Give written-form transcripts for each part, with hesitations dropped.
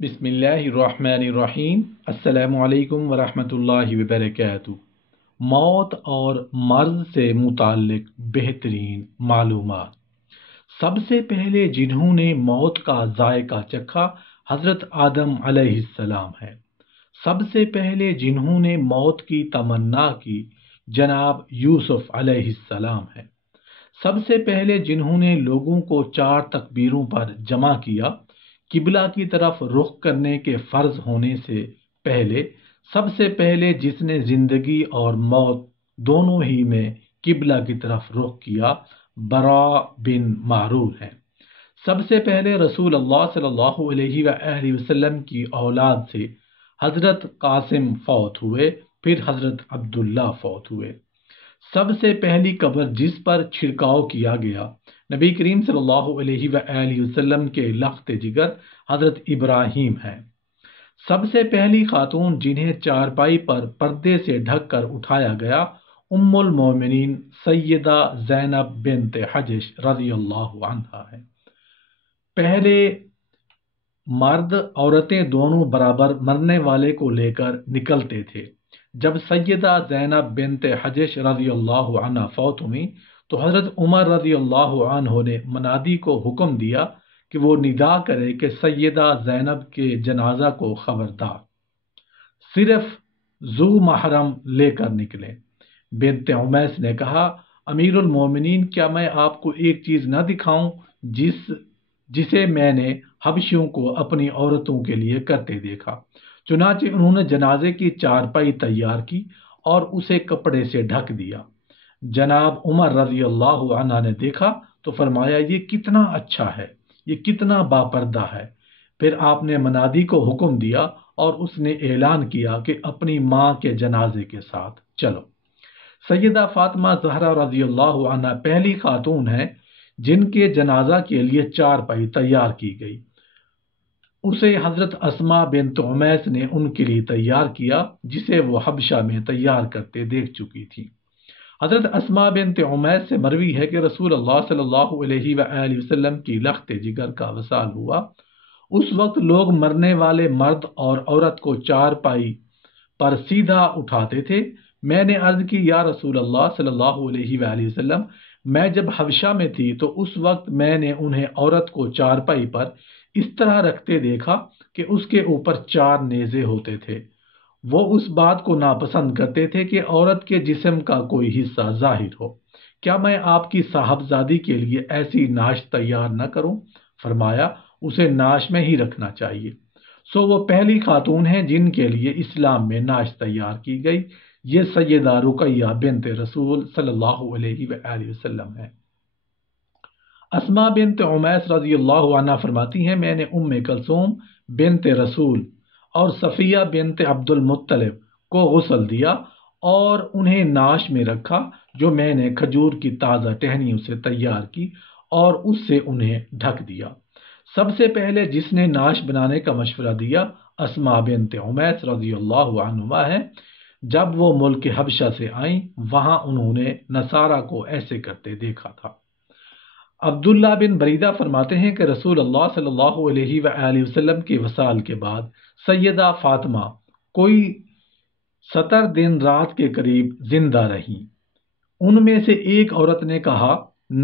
بسم اللہ الرحمن الرحیم۔ السلام علیکم ورحمۃ اللہ وبرکاتہ۔ موت اور مرض سے متعلق بہترین معلومات۔ سب سے پہلے جنہوں نے موت کا ذائقہ چکھا حضرت آدم علیہ السلام ہے۔ سب سے پہلے جنہوں نے موت کی تمنا کی جناب یوسف علیہ السلام ہے۔ سب سے پہلے جنہوں نے لوگوں کو 4 تکبیروں پر جمع کیا قبلہ کی طرف رخ کرنے کے فرض ہونے سے پہلے، سب سے پہلے جس نے زندگی اور موت دونوں ہی میں قبلہ کی طرف رخ کیا برا بن معرور ہے۔ سب سے پہلے رسول اللہ صلی اللہ علیہ وآلہ وسلم کی اولاد سے حضرت قاسم فوت ہوئے، پھر حضرت عبداللہ فوت ہوئے۔ سب سے پہلی قبر جس پر چھڑکاؤ کیا گیا نبی کریم صلی اللہ علیہ وآلہ وسلم کے لخت جگر حضرت ابراہیم ہے۔ سب سے پہلی خاتون جنہیں چارپائی پر پردے سے ڈھک کر اٹھایا گیا ام المومنین سیدہ زینب بنت حجش رضی اللہ عنہا ہے۔ پہلے مرد عورتیں دونوں برابر مرنے والے کو لے کر نکلتے تھے۔ جب سیدہ زینب بنت حجش رضی اللہ عنہ فوت ہوئی تو حضرت عمر رضی اللہ عنہ نے منادی کو حکم دیا کہ وہ ندا کرے کہ سیدہ زینب کے جنازہ کو خبردار صرف ذو محرم لے کر نکلیں۔ بنت عمیس نے کہا، امیر المومنین، کیا میں آپ کو ایک چیز نہ دکھاؤں جسے میں نے حبشیوں کو اپنی عورتوں کے لیے کرتے دیکھا؟ چنانچہ انہوں نے جنازے کی چارپائی تیار کی اور اسے کپڑے سے ڈھک دیا۔ جناب عمر رضی اللہ عنہ نے دیکھا تو فرمایا، یہ کتنا اچھا ہے، یہ کتنا باپردہ ہے۔ پھر آپ نے منادی کو حکم دیا اور اس نے اعلان کیا کہ اپنی ماں کے جنازے کے ساتھ چلو۔ سیدہ فاطمہ زہرا رضی اللہ عنہ پہلی خاتون ہیں جن کے جنازہ کے لیے چارپائی تیار کی گئی۔ اسے حضرت اسماء بنت عمیس نے ان کے لیے تیار کیا، جسے وہ حبشہ میں تیار کرتے دیکھ چکی تھی۔ حضرت اسماء بنت عمیس سے مروی ہے کہ رسول اللہ صلی اللہ علیہ وآلہ وسلم کی لخت جگر کا وصال ہوا۔ اس وقت لوگ مرنے والے مرد اور عورت کو چارپائی پر سیدھا اٹھاتے تھے۔ میں نے عرض کی، یا رسول اللہ صلی اللہ علیہ وآلہ وسلم، میں جب حبشہ میں تھی تو اس وقت میں نے انہیں عورت کو چارپائی پر اس طرح رکھتے دیکھا کہ اس کے اوپر 4 نیزے ہوتے تھے۔ وہ اس بات کو ناپسند کرتے تھے کہ عورت کے جسم کا کوئی حصہ ظاہر ہو۔ کیا میں آپ کی صاحبزادی کے لیے ایسی نعش تیار نہ کروں؟ فرمایا، اسے نعش میں ہی رکھنا چاہیے۔ سو وہ پہلی خاتون ہیں جن کے لیے اسلام میں نعش تیار کی گئی۔ یہ سیدہ رقیہ بنت رسول صلی اللہ علیہ وآلہ وسلم ہے۔ اسماء بنت عمیس رضی اللہ عنہ فرماتی ہیں، میں نے ام کلثوم بنت رسول اور صفیہ بنت عبد المطلب کو غسل دیا اور انہیں نعش میں رکھا جو میں نے کھجور کی تازہ ٹہنیوں سے تیار کی اور اس سے انہیں ڈھک دیا۔ سب سے پہلے جس نے نعش بنانے کا مشورہ دیا اسماء بنت عمیس رضی اللہ عنہا ہے۔ جب وہ ملک حبشہ سے آئیں، وہاں انہوں نے نصارہ کو ایسے کرتے دیکھا تھا۔ عبداللہ بن بریدہ فرماتے ہیں کہ رسول اللہ صلی اللہ علیہ وآلہ وسلم کے وصال کے بعد سیدہ فاطمہ کوئی 70 دن رات کے قریب زندہ رہیں۔ ان میں سے ایک عورت نے کہا،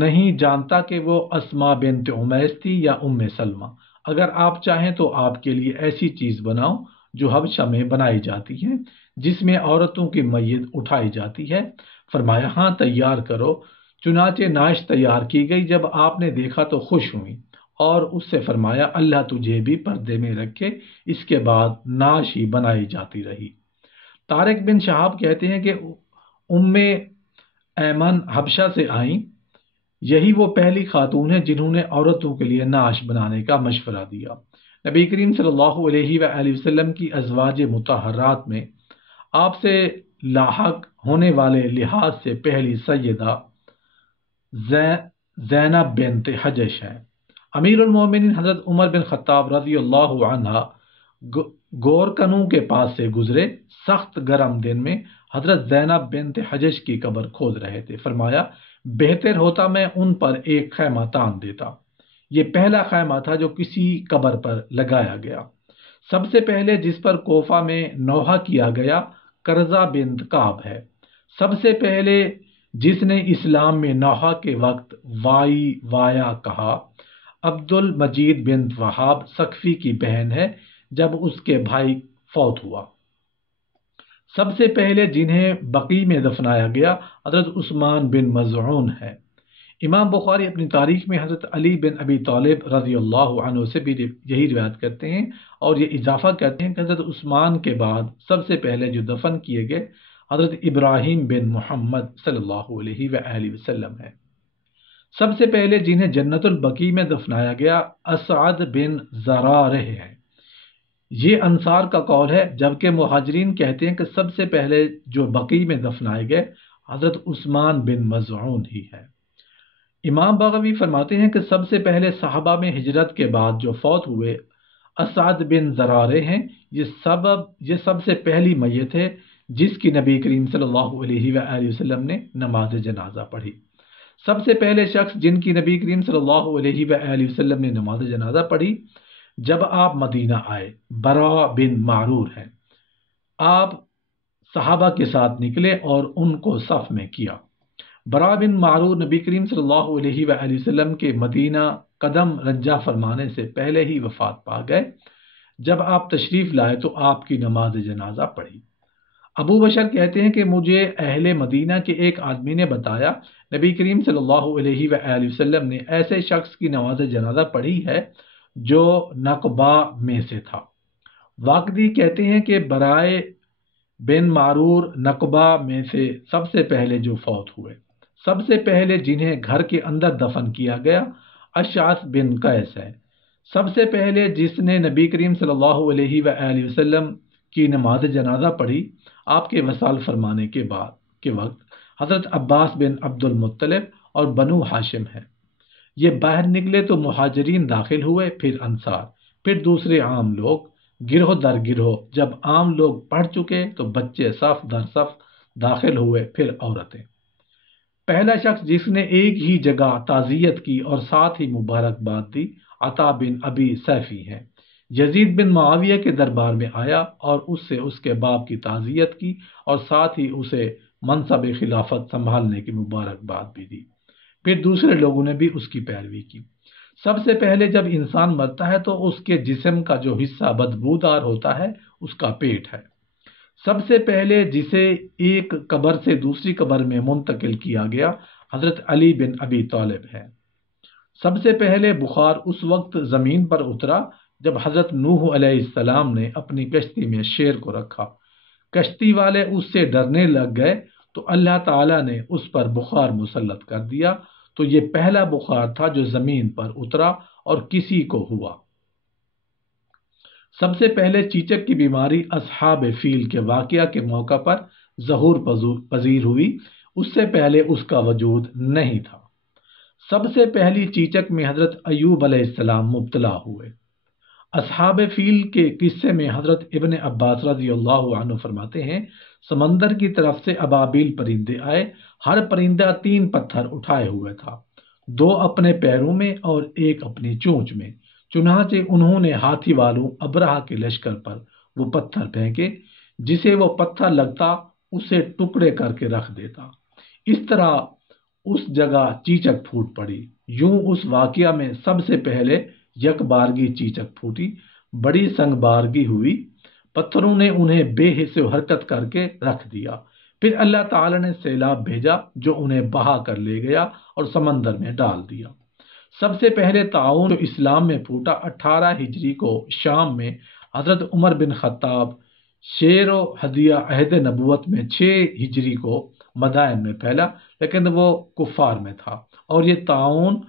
نہیں جانتا کہ وہ اسماء بنت عمیس تھی یا ام سلمہ۔ اگر آپ چاہیں تو آپ کے لیے ایسی چیز بناؤ جو حبشہ میں بنائی جاتی ہے، جس میں عورتوں کی میت اٹھائی جاتی ہے۔ فرمایا، ہاں تیار کرو۔ چنانچہ نعش تیار کی گئی۔ جب آپ نے دیکھا تو خوش ہوئی اور اس سے فرمایا، اللہ تجھے بھی پردے میں رکھے۔ اس کے بعد نعش ہی بنائی جاتی رہی۔ طارق بن شہاب کہتے ہیں کہ ام ایمن حبشہ سے آئیں۔ یہی وہ پہلی خاتون ہیں جنہوں نے عورتوں کے لیے نعش بنانے کا مشورہ دیا۔ نبی کریم صلی اللہ علیہ وآلہ وسلم کی ازواج مطہرات میں آپ سے لاحق ہونے والے لحاظ سے پہلی سیدہ زینب بنت حجش ہے۔ امیر المومنین حضرت عمر بن خطاب رضی اللہ عنہ گورکنوں کے پاس سے گزرے۔ سخت گرم دن میں حضرت زینب بنت حجش کی قبر کھود رہے تھے۔ فرمایا، بہتر ہوتا میں ان پر ایک خیمہ تان دیتا۔ یہ پہلا خیمہ تھا جو کسی قبر پر لگایا گیا۔ سب سے پہلے جس پر کوفہ میں نوحہ کیا گیا قرظہ بنت کعب ہے۔ سب سے پہلے جس نے اسلام میں نوحہ کے وقت وائی وایا کہا عبد المجید بنت وہاب ثقفی کی بہن ہے جب اس کے بھائی فوت ہوا۔ سب سے پہلے جنہیں بقیع میں دفنایا گیا حضرت عثمان بن مظعون ہے۔ امام بخاری اپنی تاریخ میں حضرت علی بن ابی طالب رضی اللہ عنہ سے بھی یہی روایت کرتے ہیں اور یہ اضافہ کرتے ہیں کہ حضرت عثمان کے بعد سب سے پہلے جو دفن کیے گئے حضرت ابراہیم بن محمد صلی اللہ علیہ وآلہ وسلم ہے۔ سب سے پہلے جنہیں جنت البقیع میں دفنایا گیا اسعد بن زرارہ ہے۔ یہ انصار کا قول ہے، جبکہ مہاجرین کہتے ہیں کہ سب سے پہلے جو بقیع میں دفنائے گئے حضرت عثمان بن مظعون ہی ہے۔ امام بغوی فرماتے ہیں کہ سب سے پہلے صحابہ میں ہجرت کے بعد جو فوت ہوئے اسعد بن زرارہ ہیں، یہ سب سے پہلی میت ہے جس کی نبی کریم صلی اللہ علیہ وآلہ وسلم نے نماز جنازہ پڑھی۔ سب سے پہلے شخص جن کی نبی کریم صلی اللہ علیہ وآلہ وسلم نے نماز جنازہ پڑھی جب آپ مدینہ آئے برا بن معرور ہیں۔ آپ صحابہ کے ساتھ نکلے اور ان کو صف میں کیا۔ برا بن معرور نبی کریم صلی اللہ علیہ وآلہ وسلم کے مدینہ قدم رنجہ فرمانے سے پہلے ہی وفات پا گئے۔ جب آپ تشریف لائے تو آپ کی نماز جنازہ پڑھی۔ ابو بشر کہتے ہیں کہ مجھے اہل مدینہ کے ایک آدمی نے بتایا نبی کریم صلی اللہ علیہ وآلہ وسلم نے ایسے شخص کی نماز جنازہ پڑھی ہے جو نقبہ میں سے تھا۔ واقدی کہتے ہیں کہ برائے بن معرور نقبہ میں سے سب سے پہلے جو فوت ہوئے۔ سب سے پہلے جنہیں گھر کے اندر دفن کیا گیا اشعث بن قیس ہے۔ سب سے پہلے جس نے نبی کریم صلی اللہ علیہ وآلہ وسلم کی نماز جنازہ پڑھی آپ کے وصال فرمانے کے وقت حضرت عباس بن عبد المطلب اور بنو ہاشم ہے۔ یہ باہر نکلے تو مہاجرین داخل ہوئے، پھر انصار، پھر دوسرے عام لوگ، گروہ در گروہ۔ جب عام لوگ پڑھ چکے تو بچے صف در صف داخل ہوئے، پھر عورتیں۔ پہلا شخص جس نے ایک ہی جگہ تعزیت کی اور ساتھ ہی مبارکباد دی عطا بن ابی سیفی ہے۔ یزید بن معاویہ کے دربار میں آیا اور اس سے اس کے باپ کی تعزیت کی اور ساتھ ہی اسے منصب خلافت سنبھالنے کی مبارکباد بھی دی۔ پھر دوسرے لوگوں نے بھی اس کی پیروی کی۔ سب سے پہلے جب انسان مرتا ہے تو اس کے جسم کا جو حصہ بدبودار ہوتا ہے اس کا پیٹ ہے۔ سب سے پہلے جسے ایک قبر سے دوسری قبر میں منتقل کیا گیا حضرت علی بن ابی طالب ہے۔ سب سے پہلے بخار اس وقت زمین پر اترا جب حضرت نوح علیہ السلام نے اپنی کشتی میں شیر کو رکھا۔ کشتی والے اس سے ڈرنے لگ گئے تو اللہ تعالیٰ نے اس پر بخار مسلط کر دیا، تو یہ پہلا بخار تھا جو زمین پر اترا اور کسی کو ہوا۔ سب سے پہلے چیچک کی بیماری اصحاب فیل کے واقعہ کے موقع پر ظہور پذیر ہوئی، اس سے پہلے اس کا وجود نہیں تھا۔ سب سے پہلی چیچک میں حضرت ایوب علیہ السلام مبتلا ہوئے۔ اصحاب فیل کے قصے میں حضرت ابن عباس رضی اللہ عنہ فرماتے ہیں سمندر کی طرف سے ابابیل پرندے آئے، ہر پرندہ 3 پتھر اٹھائے ہوئے تھا، 2 اپنے پیروں میں اور 1 اپنی چونچ میں۔ چنانچہ انہوں نے ہاتھی والوں ابرہہ کے لشکر پر وہ پتھر پھینکے، جسے وہ پتھر لگتا اسے ٹکڑے کر کے رکھ دیتا۔ اس طرح اس جگہ چیچک پھوٹ پڑی۔ یوں اس واقعہ میں سب سے پہلے یک بارگی چیچک پھوٹی، بڑی سنگ بارگی ہوئی، پتھروں نے انہیں بے حس و حرکت کر کے رکھ دیا۔ پھر اللہ تعالی نے سیلاب بھیجا جو انہیں بہا کر لے گیا اور سمندر میں ڈال دیا۔ سب سے پہلے طاعون جو اسلام میں پھوٹا 18 ہجری کو شام میں حضرت عمر بن خطاب، شیر و ہدیہ عہد نبوت میں 6 ہجری کو مدائن میں پھیلا، لیکن وہ کفار میں تھا، اور یہ طاعون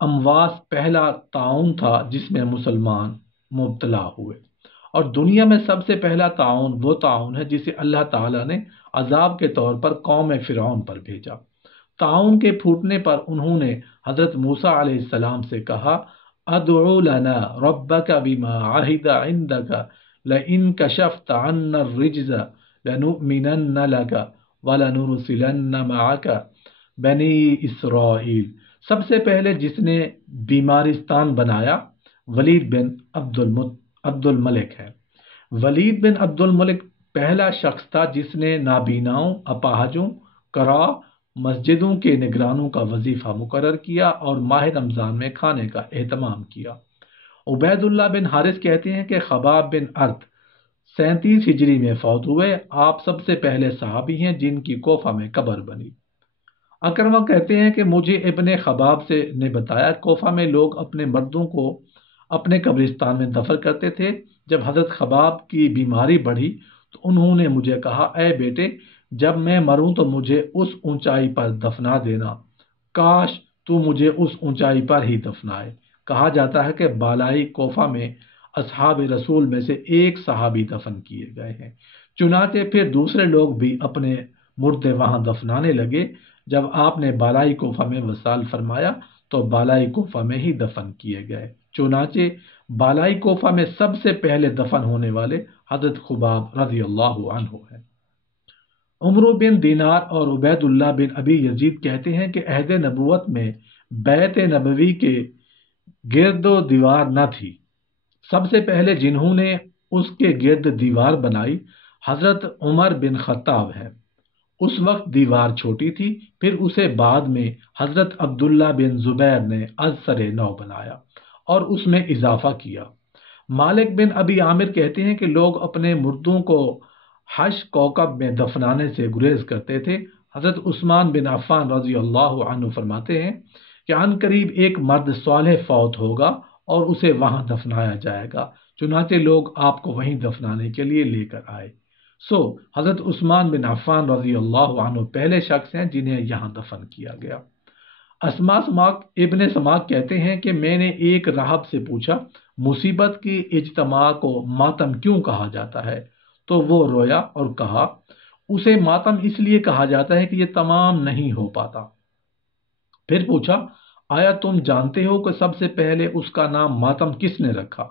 امواس پہلا طاعون تھا جس میں مسلمان مبتلا ہوئے۔ اور دنیا میں سب سے پہلا طاعون وہ طاعون ہے جسے اللہ تعالیٰ نے عذاب کے طور پر قوم فرعون پر بھیجا۔ طاعون کے پھوٹنے پر انہوں نے حضرت موسیٰ علیہ السلام سے کہا ادعو لنا ربک بما عہد عندک لئن کشفت عنا الرجز لنؤمنن لک ولنرسلن معک بنی اسرائیل۔ سب سے پہلے جس نے بیمارستان بنایا ولید بن عبد الملک ہے۔ ولید بن عبد الملک پہلا شخص تھا جس نے نابیناؤں، اپاہجوں، قراء، مسجدوں کے نگرانوں کا وظیفہ مقرر کیا اور ماہ رمضان میں کھانے کا اہتمام کیا۔ عبید اللہ بن حارث کہتے ہیں کہ خباب بن ارت 37 ہجری میں فوت ہوئے۔ آپ سب سے پہلے صحابی ہیں جن کی کوفہ میں قبر بنی۔ اکرمہ کہتے ہیں کہ مجھے ابن خباب نے بتایا کوفہ میں لوگ اپنے مردوں کو اپنے قبرستان میں دفن کرتے تھے۔ جب حضرت خباب کی بیماری بڑھی تو انہوں نے مجھے کہا، اے بیٹے، جب میں مروں تو مجھے اس اونچائی پر دفنا دینا، کاش تو مجھے اس اونچائی پر ہی دفنائے۔ کہا جاتا ہے کہ بالائی کوفہ میں اصحاب رسول میں سے ایک صحابی دفن کیے گئے ہیں۔ چنانچہ پھر دوسرے لوگ بھی اپنے مردے وہاں دفنانے لگے۔ جب آپ نے بالائی کوفہ میں وصال فرمایا تو بالائی کوفہ میں ہی دفن کیے گئے۔ چنانچہ بالائی کوفہ میں سب سے پہلے دفن ہونے والے حضرت خباب رضی اللہ عنہ ہیں۔ عمرو بن دینار اور عبید اللہ بن ابی یزید کہتے ہیں کہ عہد نبوت میں بیت نبوی کے گرد و دیوار نہ تھی۔ سب سے پہلے جنہوں نے اس کے گرد دیوار بنائی حضرت عمر بن خطاب ہے۔ اس وقت دیوار چھوٹی تھی، پھر اسے بعد میں حضرت عبداللہ بن زبیر نے از سر نو بنایا اور اس میں اضافہ کیا۔ مالک بن ابی عامر کہتے ہیں کہ لوگ اپنے مردوں کو حش کوکب میں دفنانے سے گریز کرتے تھے۔ حضرت عثمان بن عفان رضی اللہ عنہ فرماتے ہیں کہ عن قریب ایک مرد صالح فوت ہوگا اور اسے وہاں دفنایا جائے گا، چنانچہ لوگ آپ کو وہیں دفنانے کے لیے لے کر آئے۔ حضرت عثمان بن عفان رضی اللہ عنہ پہلے شخص ہیں جنہیں یہاں دفن کیا گیا۔ اسما ابن سماک کہتے ہیں کہ میں نے ایک راہب سے پوچھا، مصیبت کی اجتماع کو ماتم کیوں کہا جاتا ہے؟ تو وہ رویا اور کہا، اسے ماتم اس لیے کہا جاتا ہے کہ یہ تمام نہیں ہو پاتا۔ پھر پوچھا، آیا تم جانتے ہو کہ سب سے پہلے اس کا نام ماتم کس نے رکھا؟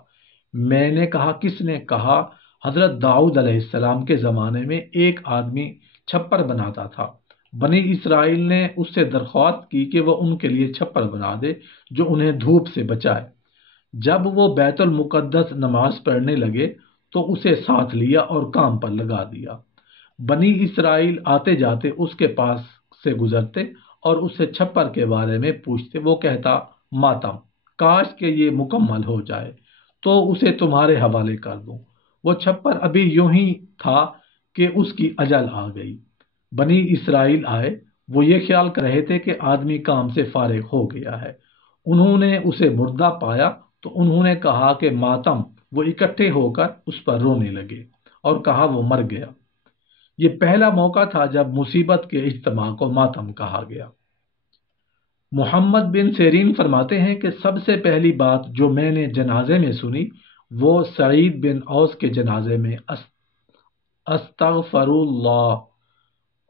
میں نے کہا، کس نے؟ کہا، حضرت داؤد علیہ السلام کے زمانے میں ایک آدمی چھپر بناتا تھا۔ بنی اسرائیل نے اس سے درخواست کی کہ وہ ان کے لیے چھپر بنا دے جو انہیں دھوپ سے بچائے۔ جب وہ بیت المقدس نماز پڑھنے لگے تو اسے ساتھ لیا اور کام پر لگا دیا۔ بنی اسرائیل آتے جاتے اس کے پاس سے گزرتے اور اس سے چھپر کے بارے میں پوچھتے۔ وہ کہتا، ماتم، کاش کہ یہ مکمل ہو جائے تو اسے تمہارے حوالے کر دوں۔ وہ چھپر ابھی یوں ہی تھا کہ اس کی اجل آ گئی۔ بنی اسرائیل آئے، وہ یہ خیال کر رہے تھے کہ آدمی کام سے فارغ ہو گیا ہے۔ انہوں نے اسے مردہ پایا تو انہوں نے کہا کہ ماتم۔ وہ اکٹھے ہو کر اس پر رونے لگے اور کہا وہ مر گیا۔ یہ پہلا موقع تھا جب مصیبت کے اجتماع کو ماتم کہا گیا۔ محمد بن سیرین فرماتے ہیں کہ سب سے پہلی بات جو میں نے جنازے میں سنی وہ سعید بن اوس کے جنازے میں استغفر اللہ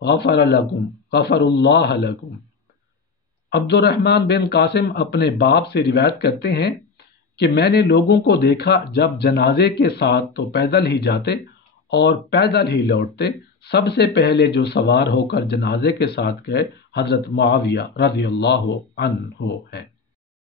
غفر لکم غفر اللہ لکم۔ عبد الرحمن بن قاسم اپنے باپ سے روایت کرتے ہیں کہ میں نے لوگوں کو دیکھا جب جنازے کے ساتھ تو پیدل ہی جاتے اور پیدل ہی لوٹتے۔ سب سے پہلے جو سوار ہو کر جنازے کے ساتھ گئے حضرت معاویہ رضی اللہ عنہ ہیں۔